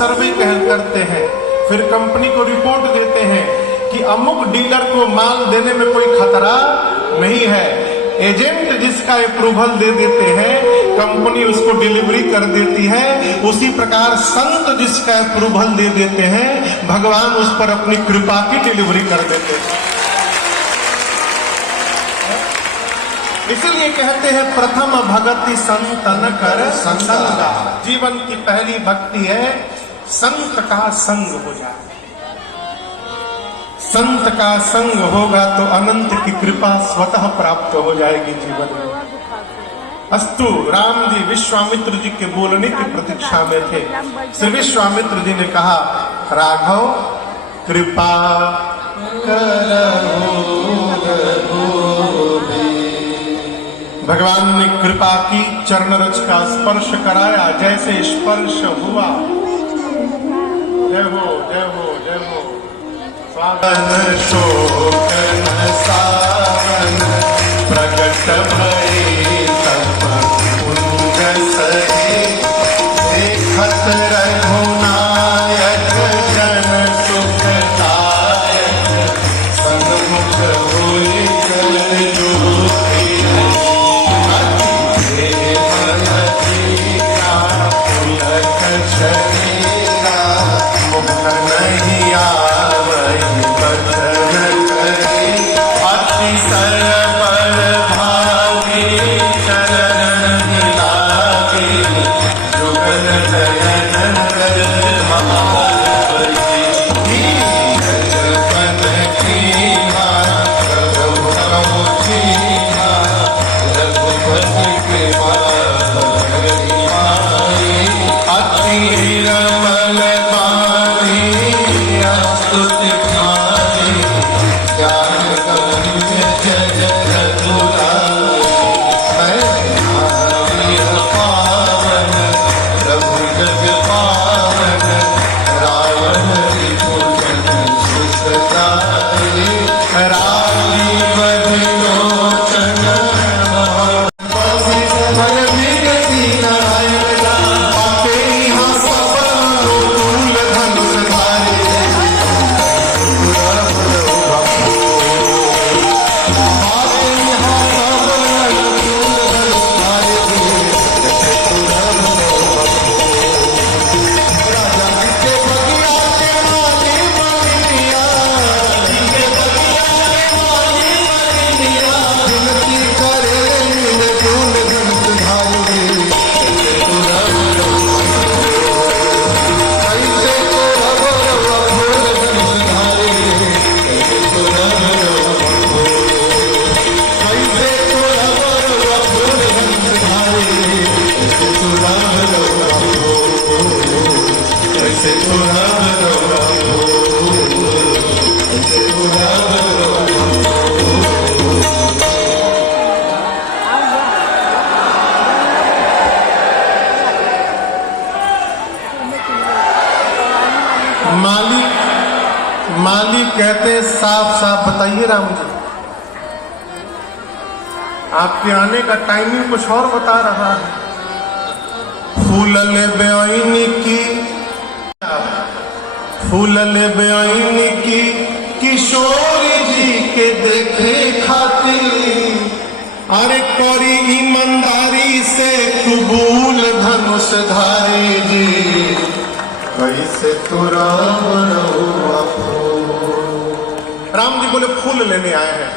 सर्वे करते हैं, फिर कंपनी को रिपोर्ट देते हैं कि अमुक डीलर को माल देने में कोई खतरा नहीं है। एजेंट जिसका अप्रूवल दे देते हैं, कंपनी उसको डिलीवरी कर देती है। उसी प्रकार संत जिसका अप्रूवल दे देते हैं, भगवान उस पर अपनी कृपा की डिलीवरी कर देते हैं। इसलिए कहते हैं प्रथम भगति संतन कर संगा। जीवन की पहली भक्ति है संत का संग हो जाए। संत का संग होगा तो अनंत की कृपा स्वतः प्राप्त हो जाएगी जीवन में। अस्तु राम जी विश्वामित्र जी के बोलने की प्रतीक्षा में थे। श्री विश्वामित्र जी ने कहा, राघव कृपा करो। भगवान ने कृपा की, चरण रज का स्पर्श कराया। जैसे स्पर्श हुआ, जय हो जय हो जय हो। स्वागत शोकन सावन प्रकट भई तप पुंज सहे। देखत रघुनायक जन सुखदायक। सन्मुख होई जल ज्योति। मुख नहीं आवई बदन करे। अति सरल भावी चरण मिलावे। जुगल नयन कर महाबली। जगन की मां प्रभु प्रभु रघुपति के अति रमल बानी स्तुति खानी। ज्ञान कवि जय रघुराई। पावन प्रभु जग पावन। रावण रिपुजन सुखदाई। राजीव लोचन मालिक कहते साफ साफ बताइए राम जी, आपके आने का टाइमिंग कुछ और बता रहा है। फूलले बेअनी की, फूलले बेअनी की किशोरी जी के देखे खातिर। अरे करी ईमानदारी से कबूल धनुष धारी जी। कैसे तो राम जी बोले फूल लेने आए हैं।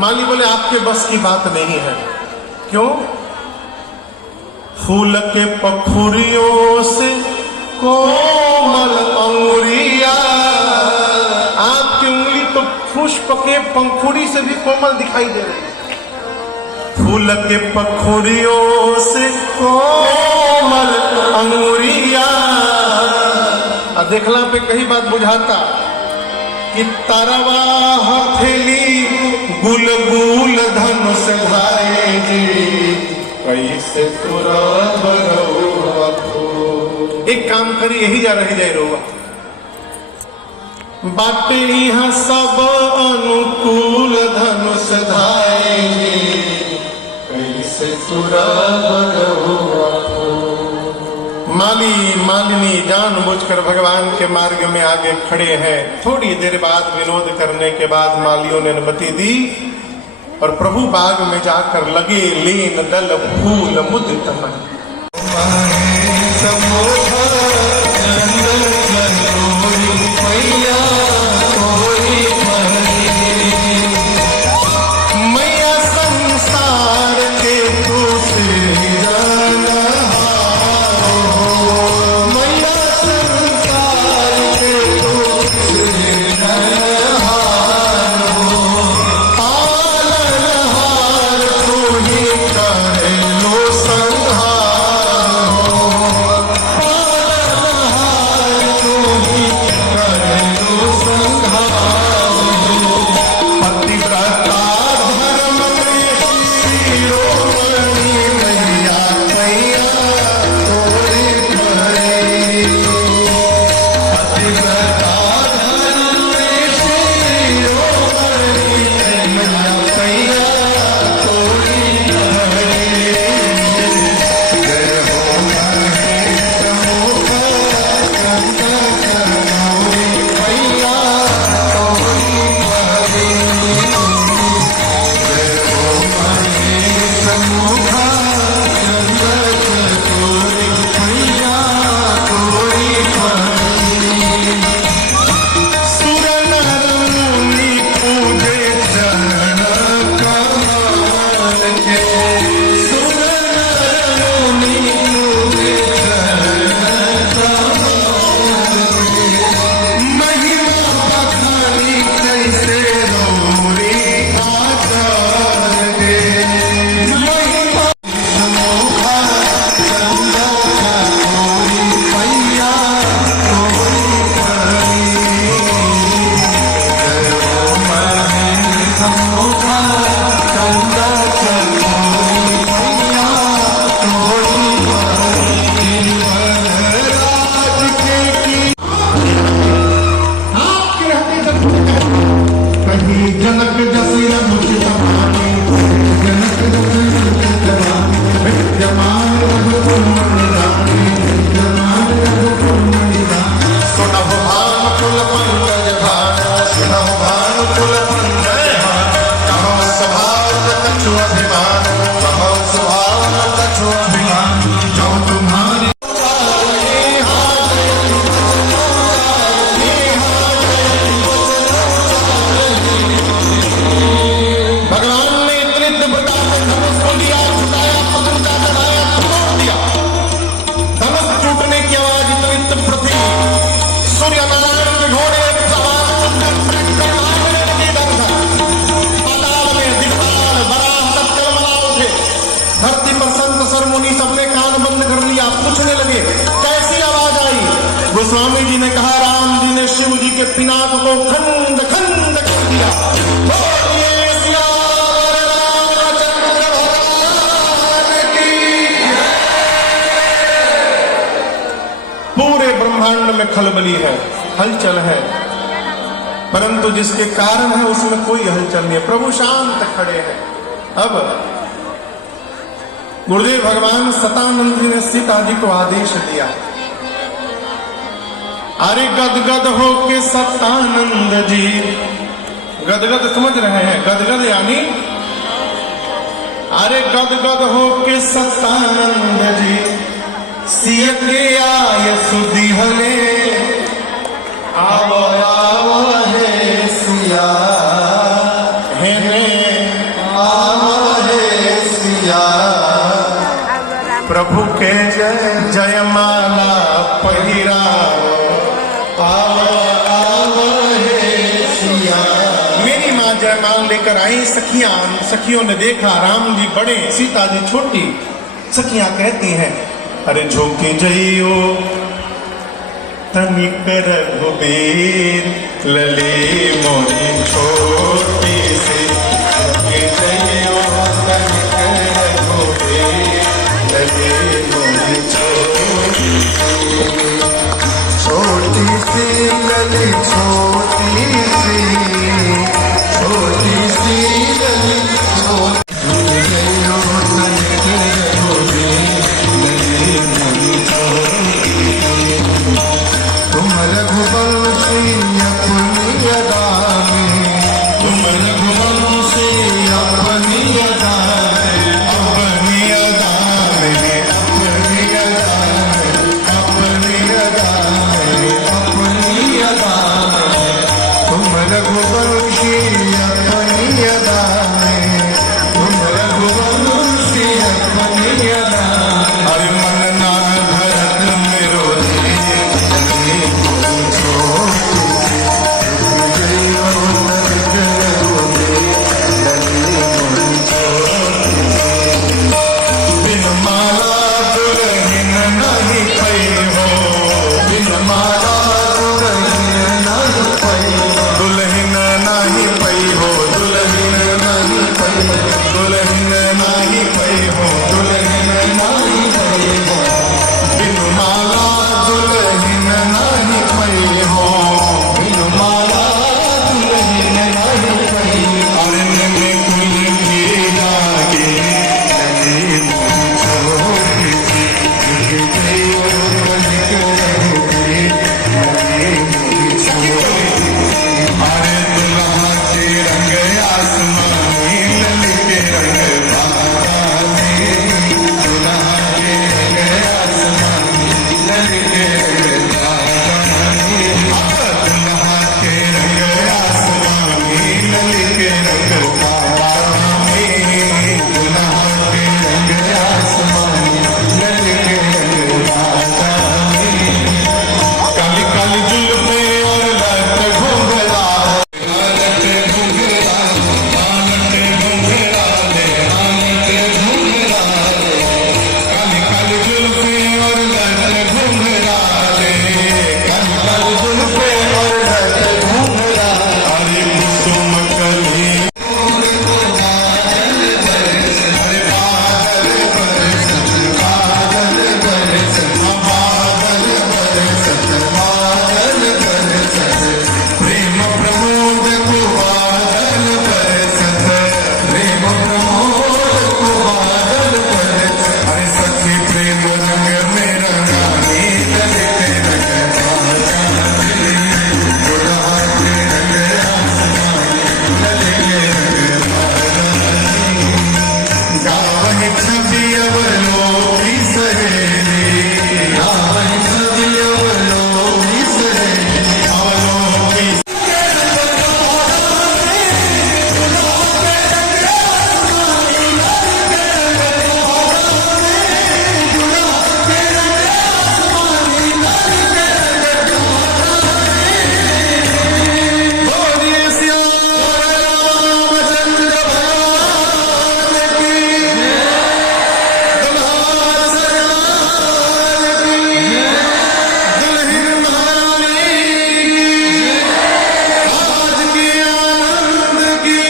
माली बोले आपके बस की बात नहीं है। क्यों? फूल के पखुरियों से कोमल अंगुरिया। आपकी उंगली तो पुष्प के पंखुड़ी से भी कोमल दिखाई दे रही है। फूल के पखुरियों से कोमल अंगुरिया। देखला पे कई बात बुझाता कि तरवा हथेली गुल गुल धनुष धारे जी। कैसे तुरा एक काम करी, यही जा रही जाए रोवा बाटे यहाँ सब अनुकूल धनुष धारे जी। कैसे तुरा माली मालिनी जानबूझकर भगवान के मार्ग में आगे खड़े हैं। थोड़ी देर बाद विनोद करने के बाद मालियों ने अनुमति दी और प्रभु बाग में जाकर लगे लेन दल फूल मुदित मन। मैया संसार के तू मैया संसार के पालनहार तू ही करे लो संहार, पालनहार तू ही करे लो संहार। पतिव्रता धर्म में शिरोमणि मैया मैया तोरे भरे। पतिव्रता धर्म में शिरोमणि मैया मैया तोरे भरे। जय हो महेश मुख गंगा चरनों मैया तोरे भरे। जय हो महेश मुख गंगा चरनों मैया तोरे भरे। सुर नर मुनि पूजे चरण कमल के, सुर नर मुनि पूजे चरण कमल के। महिमा बखानी कैसे रोरी आचार के। महिमा मुखा गंगा चरनों मैया तोरे भरे। जय हो महेश मुखा गंगा चरनों मैया तोरे भरे। वनराज के की आपके रहते जब कहीं जनक जसी रघुचित भाने, जनक जसी रघुचित भाने। विद्यमान रघुकुल मणिधाने, विद्यमान रघुकुल मणिधाने। सुनहु भानुकुल पंकज भान, सुनहु भानुकुल पंकज भान। कहो स्वभाव कछु अभिमान, कहो स्वभाव कछु अभिमान। जो तुम्हारे भगवान ने इतने दिव्यता से धनुष को लिया, छुटाया, पकड़ा, चढ़ाया, तोड़ दिया। धनुष टूटने की आवाज इतनी तीव्र थी, सूर्य नारायण के घोड़े सवार सुंदर ट्रैक्टर भागने लगे इधर उधर। पाताल में दिग्पाल बराह सब कलमला उठे। धरती पर संत सर मुनि सबने कान बंद कर लिया, पूछने लगे कैसी आवाज आई। गोस्वामी जी ने कहा राम जी ने शिव जी के पिनाक को खंड खंड कर दिया। बोलिए सियावर रामचंद्र भगवान की। पूरे ब्रह्मांड में खलबली है, हलचल है, परंतु जिसके कारण है उसमें कोई हलचल नहीं है। प्रभु शांत खड़े हैं। अब गुरुदेव भगवान सतानंद जी ने सीता जी को आदेश दिया। अरे गदगद हो के सतानंद जी, गदगद समझ रहे हैं, गदगद यानी अरे गदगद हो के सतानंद जी, सिय के आय सुदिहले। आवो आवो हे सिया, हे रे आवो हे सिया। प्रभु के जय जयमाला पहिरा, आवो आवो हे सिया। मेरी माँ जयमाल लेकर आई। सखियों ने देखा राम जी बड़े, सीता जी छोटी। सखियां कहती हैं अरे झोंके जइयो तनिक रघुबीर, लले मोरी छोटी सी। झोंके जइयो तनिक रघुबीर, लले मोरी छोटी सी, लली छोटी सी, छोटी सी लली छोटी। रघुवंशी अपनी अदा में, तुम रघुवंशी अपनी अदा में, अपनी अदा में, अपनी अदा में, अपनी अदा में, अपनी अदा में, तुम रघुवंशी अपनी अदा में, तुम रघुवंशी अपनी अदा। अरे मन ना भरत मेरो बिन माला दुल्हन नहीं पई हो, बिन माला दुल्हन नहीं पई, दुल्हन नहीं पई हो, दुल्हन नहीं पई, दुल्हन नहीं पई हो, दुल्हन नहीं पई हो, बिन माला दुल्हन नहीं पई हो, बिन माला दुल्हन नहीं पई। अरे नन्हे कुल की लागे अरे दुल्हा के रंग आसमानी ललके रंग बागानी, दुल्हा के रंग आसमानी ललके रंग बागानी, दुल्हा के रंग आसमानी ललके रंग बागानी, दुल्हा के रंग आसमानी ललके रंग बागानी। काली काली जुल्फे और लट घुंघरा, लट घुंघरा, लट घुंघरा ले, लट घुंघरा ले, काली काली जुल्फे और लट घुंघरा ले, काली काली जुल्फे और लट घुंघरा। अरे कुसुम कली अरे बादल बरस, बादल बरस, बादल बरस, बादल बरस, प्रेम प्रमोद को बादल बरसत, प्रेम प्रमोद को बादल बरस। अरे सखी प्रेम रंग में रंगानी ललके रंग बागानी, दुल्हा के रंग आसमानी ललके रंग बागानी। गावहि छवि अवलोकी सहेली, गावहि छवि अवलोकी सहेली, अवलोकी बोलिए श्याम रामचंद्र भगवान की, दुल्हा सरकार की, दुल्हन महारानी की, आज की आनंद की,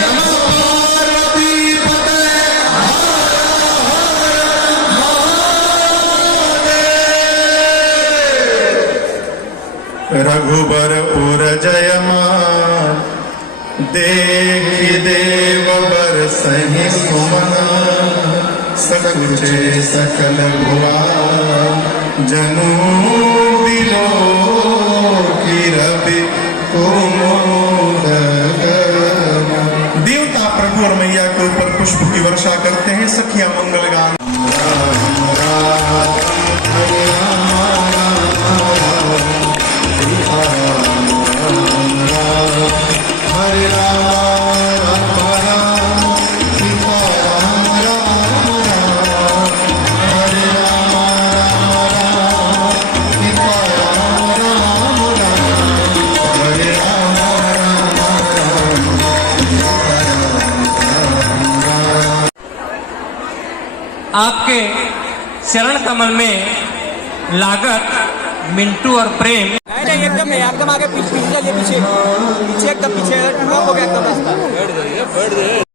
नमः पार्वती पते रघुबर पुर जयमान, देखि देव बरसहि सुमना, सकुचे सकल भुवन जनु दिलो की रवि कुमुद गगन। देवता प्रभु और मैया के ऊपर पुष्प की वर्षा करते हैं, सखिया मंगल गान। हरे राम राम राम सीता राम राम राम, हरे राम राम राम सीता राम राम राम, हरे राम राम राम। आपके चरण कमल में लागत मिंटू और प्रेम नहीं एकदम आगे पीछे पीछे एकदम पीछे हो गया एकदम रास्ता।